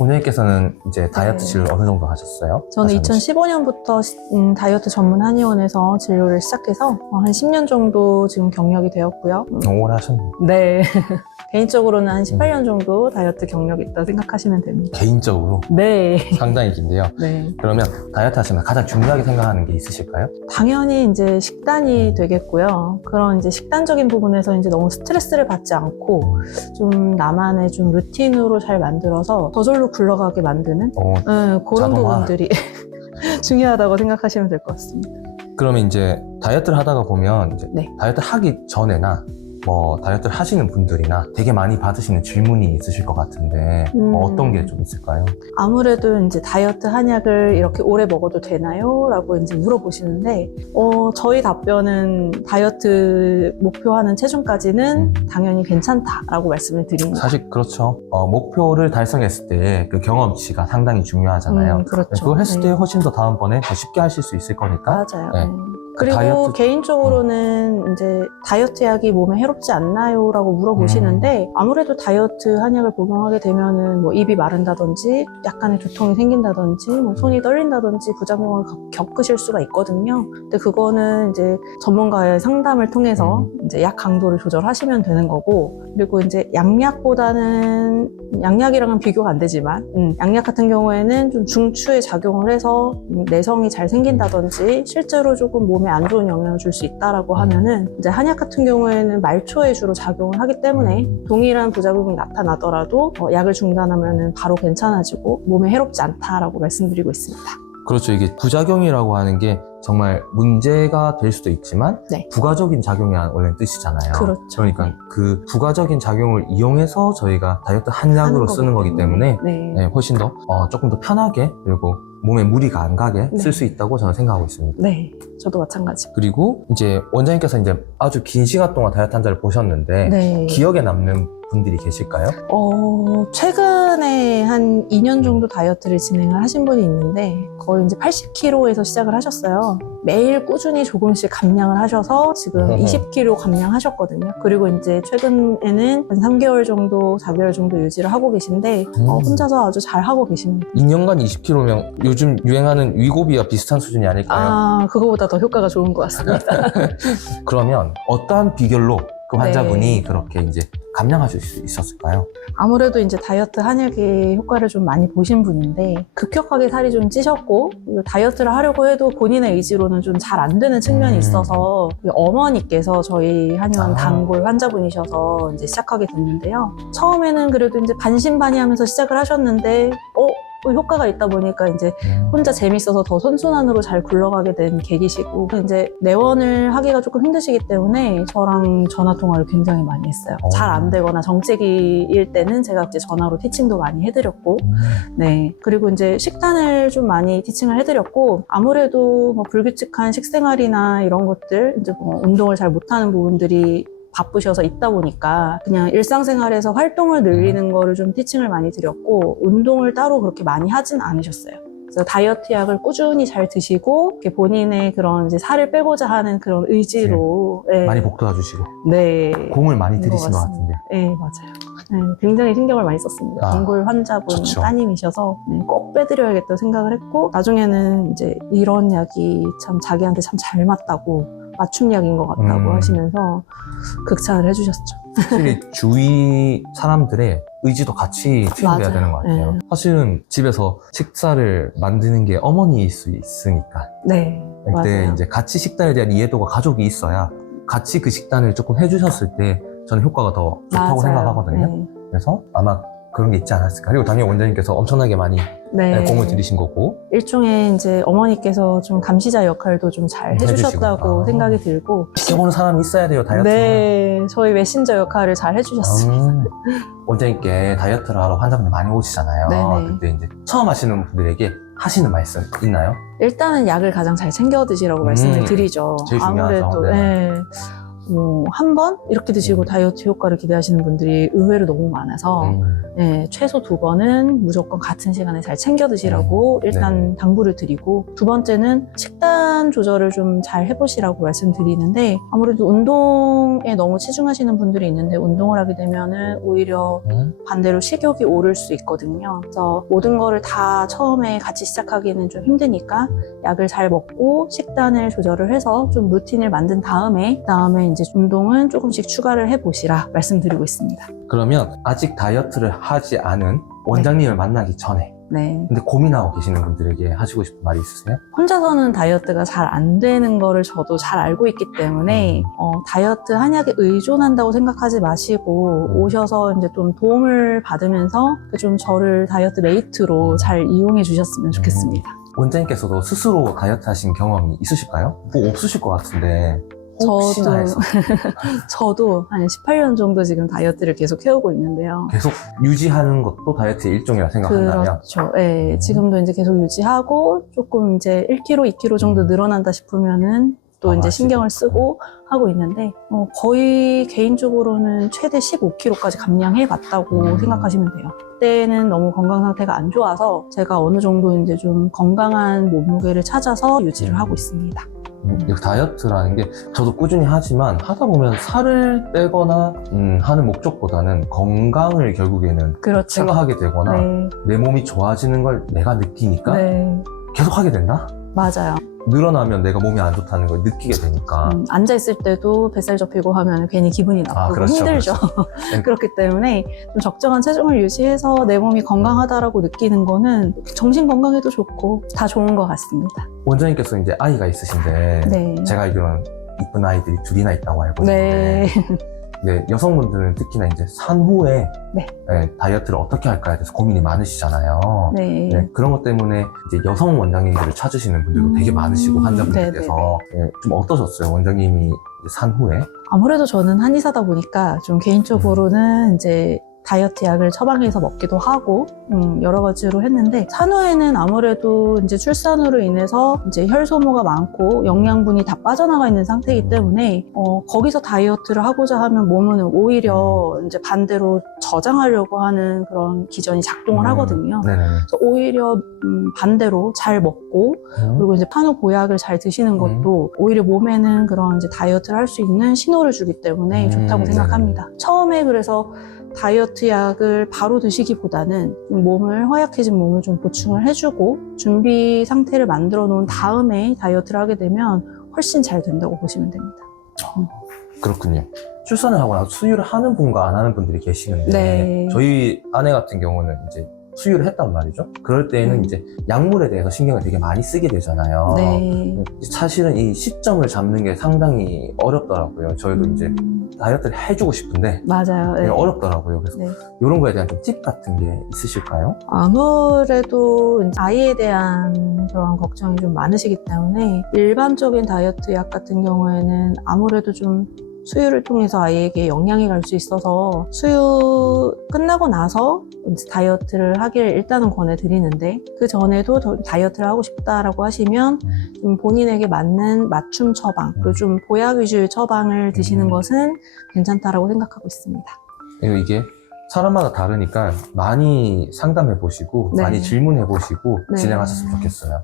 원장님께서는 이제 다이어트 네. 진료 어느 정도 하셨어요? 저는 하셨는지? 2015년부터 다이어트 전문 한의원에서 진료를 시작해서 한 10년 정도 지금 경력이 되었고요. 오래 하셨네요. 네. 개인적으로는 한 18년 정도 다이어트 경력이 있다 생각하시면 됩니다. 개인적으로 네. 상당히 긴데요. 네. 그러면 다이어트 하시면 가장 중요하게 생각하는 게 있으실까요? 당연히 이제 식단이 되겠고요. 그런 이제 식단적인 부분에서 이제 너무 스트레스를 받지 않고 좀 나만의 좀 루틴으로 잘 만들어서 저절로 굴러가게 만드는 그런 자동화. 부분들이 중요하다고 생각하시면 될 것 같습니다. 그러면 이제 다이어트를 하다가 보면 이제 네. 다이어트를 하기 전에나 뭐 다이어트를 하시는 분들이나 되게 많이 받으시는 질문이 있으실 것 같은데 어떤 게 좀 있을까요? 아무래도 이제 다이어트 한약을 이렇게 오래 먹어도 되나요? 라고 이제 물어보시는데, 저희 답변은 다이어트 목표하는 체중까지는 당연히 괜찮다라고 말씀을 드립니다. 사실 그렇죠. 목표를 달성했을 때 그 경험치가 상당히 중요하잖아요. 그렇죠. 그걸 했을 네. 때 훨씬 더 다음번에 더 쉽게 하실 수 있을 거니까. 맞아요. 네. 네. 그리고 다이어트- 개인적으로는 이제 다이어트 약이 몸에 해롭지 않나요? 라고 물어보시는데 아무래도 다이어트 한약을 복용하게 되면은 뭐 입이 마른다든지 약간의 두통이 생긴다든지 뭐 손이 떨린다든지 부작용을 겪으실 수가 있거든요. 근데 그거는 이제 전문가의 상담을 통해서 이제 약 강도를 조절하시면 되는 거고, 그리고 이제 양약보다는 양약이랑은 비교가 안 되지만 양약 같은 경우에는 좀 중추에 작용을 해서 내성이 잘 생긴다든지 실제로 조금 몸에 안 좋은 영향을 줄 수 있다라고 하면은 이제 한약 같은 경우에는 말초에 주로 작용을 하기 때문에 동일한 부작용이 나타나더라도 약을 중단하면은 바로 괜찮아지고 몸에 해롭지 않다라고 말씀드리고 있습니다. 그렇죠. 이게 부작용이라고 하는 게 정말 문제가 될 수도 있지만 네. 부가적인 작용이 원래 뜻이잖아요. 그렇죠. 그러니까 네. 그 부가적인 작용을 이용해서 저희가 다이어트 한약으로 쓰는 거기 때문에 네. 훨씬 더 조금 더 편하게, 그리고 몸에 무리가 안 가게 네. 쓸 수 있다고 저는 생각하고 있습니다. 네, 저도 마찬가지. 그리고 이제 원장님께서 이제 아주 긴 시간 동안 다이어트 한자를 보셨는데 네. 기억에 남는 분들이 계실까요? 최근에 한 2년 정도 다이어트를 진행을 하신 분이 있는데 거의 이제 80kg에서 시작을 하셨어요. 매일 꾸준히 조금씩 감량을 하셔서 지금 20kg 감량하셨거든요. 그리고 이제 최근에는 한 3개월 정도, 4개월 정도 유지를 하고 계신데 혼자서 아주 잘 하고 계십니다. 2년간 20kg면 요즘 유행하는 위고비와 비슷한 수준이 아닐까요? 그거보다 더 효과가 좋은 것 같습니다. 그러면 어떠한 비결로 그 환자분이 네. 그렇게 이제 감량하실 수 있었을까요? 아무래도 이제 다이어트 한약의 효과를 좀 많이 보신 분인데 급격하게 살이 좀 찌셨고 다이어트를 하려고 해도 본인의 의지로는 좀 잘 안 되는 측면이 있어서 어머니께서 저희 한의원 단골 환자분이셔서 이제 시작하게 됐는데요. 처음에는 그래도 이제 반신반의하면서 시작을 하셨는데 효과가 있다 보니까 이제 혼자 재밌어서 더 선순환으로 잘 굴러가게 된 계기시고, 이제 내원을 하기가 조금 힘드시기 때문에 저랑 전화 통화를 굉장히 많이 했어요. 잘 안 되거나 정체기일 때는 제가 이제 전화로 티칭도 많이 해드렸고, 네. 그리고 이제 식단을 좀 많이 티칭을 해드렸고, 아무래도 뭐 불규칙한 식생활이나 이런 것들, 이제 뭐 운동을 잘 못하는 부분들이 바쁘셔서 있다 보니까 그냥 일상생활에서 활동을 늘리는 거를 좀 티칭을 많이 드렸고, 운동을 따로 그렇게 많이 하진 않으셨어요. 그래서 다이어트 약을 꾸준히 잘 드시고 이렇게 본인의 그런 이제 살을 빼고자 하는 그런 의지로 많이 복도해 주시고 네. 공을 많이 그런 들이신 것 같습니다. 같은데. 네, 맞아요. 네, 굉장히 신경을 많이 썼습니다. 단골 환자분 좋죠. 따님이셔서 꼭 빼드려야겠다고 생각을 했고, 나중에는 이제 이런 약이 참 자기한테 참 잘 맞다고, 맞춤약인 것 같다고 하시면서 극찬을 해주셨죠. 확실히 주위 사람들의 의지도 같이 투입돼야 맞아요. 되는 것 같아요. 네. 사실은 집에서 식사를 만드는 게 어머니일 수 있으니까 네, 그때 맞아요. 이제 같이 식단에 대한 이해도가 가족이 있어야 같이 그 식단을 조금 해주셨을 때 저는 효과가 더 좋다고 맞아요. 생각하거든요. 네. 그래서 아마 그런 게 있지 않았을까. 그리고 당연히 원장님께서 엄청나게 많이 네. 공을 들이신 거고. 일종의 이제 어머니께서 좀 감시자 역할도 좀 잘 해주셨다고 해주시고. 생각이 들고. 지켜보는 사람이 있어야 돼요, 다이어트. 네, 저희 메신저 역할을 잘 해주셨습니다. 원장님께 다이어트를 하러 환자분들 많이 오시잖아요. 네네. 그때 이제 처음 하시는 분들에게 하시는 말씀 있나요? 일단은 약을 가장 잘 챙겨 드시라고 말씀을 드리죠. 제일 중요하죠. 아무래도 네. 뭐 한 번 이렇게 드시고 다이어트 효과를 기대하시는 분들이 의외로 너무 많아서 네, 최소 2번은 무조건 같은 시간에 잘 챙겨 드시라고 일단 당부를 드리고, 두 번째는 식단 조절을 좀 잘 해보시라고 말씀드리는데, 아무래도 운동에 너무 치중하시는 분들이 있는데 운동을 하게 되면은 오히려 반대로 식욕이 오를 수 있거든요. 그래서 모든 거를 다 처음에 같이 시작하기는 좀 힘드니까 약을 잘 먹고 식단을 조절을 해서 좀 루틴을 만든 다음에 이제 운동은 조금씩 추가를 해보시라 말씀드리고 있습니다. 그러면 아직 다이어트를 하지 않은 원장님을 만나기 전에 네. 근데 고민하고 계시는 분들에게 하시고 싶은 말이 있으세요? 혼자서는 다이어트가 잘 안 되는 거를 저도 잘 알고 있기 때문에 다이어트 한약에 의존한다고 생각하지 마시고 오셔서 이제 좀 도움을 받으면서 좀 저를 다이어트 메이트로 잘 이용해 주셨으면 좋겠습니다. 원장님께서도 스스로 다이어트 하신 경험이 있으실까요? 뭐 없으실 것 같은데 혹시나 해서 저도 한 18년 정도 지금 다이어트를 계속 해오고 있는데요. 계속 유지하는 것도 다이어트의 일종이라 생각한다면? 그렇죠. 네, 지금도 이제 계속 유지하고 조금 이제 1kg, 2kg 정도 늘어난다 싶으면은 또 이제 신경을 쓰고 하고 있는데, 거의 개인적으로는 최대 15kg까지 감량해 봤다고 생각하시면 돼요. 그때는 너무 건강 상태가 안 좋아서 제가 어느 정도 이제 좀 건강한 몸무게를 찾아서 유지를 하고 있습니다. 이 다이어트라는 게 저도 꾸준히 하지만 하다 보면 살을 빼거나 하는 목적보다는 건강을 결국에는 그렇죠. 생각하게 되거나 네. 내 몸이 좋아지는 걸 내가 느끼니까 네. 계속 하게 된다? 맞아요. 늘어나면 내가 몸이 안 좋다는 걸 느끼게 되니까 앉아있을 때도 뱃살 접히고 하면 괜히 기분이 나쁘고 그렇죠, 힘들죠. 그렇죠. 그렇기 때문에 좀 적정한 체중을 유지해서 내 몸이 건강하다라고 느끼는 거는 정신 건강에도 좋고 다 좋은 것 같습니다. 원장님께서 이제 아이가 있으신데 네. 제가 알기로는 이쁜 아이들이 둘이나 있다고 알고 있는데 네, 여성분들은 특히나 이제 산후에 다이어트를 어떻게 할까에 대해서 고민이 많으시잖아요. 네. 그런 것 때문에 이제 여성 원장님들을 찾으시는 분들도 되게 많으시고 환자분들께서 좀 어떠셨어요? 원장님이 이제 산후에? 아무래도 저는 한의사다 보니까 좀 개인적으로는 이제 다이어트 약을 처방해서 먹기도 하고 여러 가지로 했는데, 산후에는 아무래도 이제 출산으로 인해서 이제 혈 소모가 많고 영양분이 다 빠져나가 있는 상태이기 때문에 거기서 다이어트를 하고자 하면 몸은 오히려 이제 반대로 저장하려고 하는 그런 기전이 작동을 하거든요. 그래서 오히려 반대로 잘 먹고 그리고 이제 산후 보약을 잘 드시는 것도 오히려 몸에는 그런 이제 다이어트를 할 수 있는 신호를 주기 때문에 좋다고 생각합니다. 처음에 그래서 다이어트 약을 바로 드시기보다는 몸을 허약해진 몸을 좀 보충을 해주고 준비 상태를 만들어 놓은 다음에 다이어트를 하게 되면 훨씬 잘 된다고 보시면 됩니다. 그렇군요. 출산을 하고 나서 수유를 하는 분과 안 하는 분들이 계시는데 저희 아내 같은 경우는 이제 수유를 했단 말이죠. 그럴 때에는 이제 약물에 대해서 신경을 되게 많이 쓰게 되잖아요. 사실은 이 시점을 잡는 게 상당히 어렵더라고요. 저희도 이제 다이어트를 해주고 싶은데 맞아요. 어렵더라고요. 그래서 이런 거에 대한 좀 팁 같은 게 있으실까요? 아무래도 아이에 대한 그런 걱정이 좀 많으시기 때문에 일반적인 다이어트 약 같은 경우에는 아무래도 좀 수유를 통해서 아이에게 영향이 갈 수 있어서 수유 끝나고 나서 다이어트를 하기를 일단은 권해드리는데, 그 전에도 다이어트를 하고 싶다라고 하시면 좀 본인에게 맞는 맞춤 처방, 그리고 좀 보약 위주의 처방을 드시는 것은 괜찮다라고 생각하고 있습니다. 이게 사람마다 다르니까 많이 상담해 보시고 많이 질문해 보시고 진행하셨으면 좋겠어요.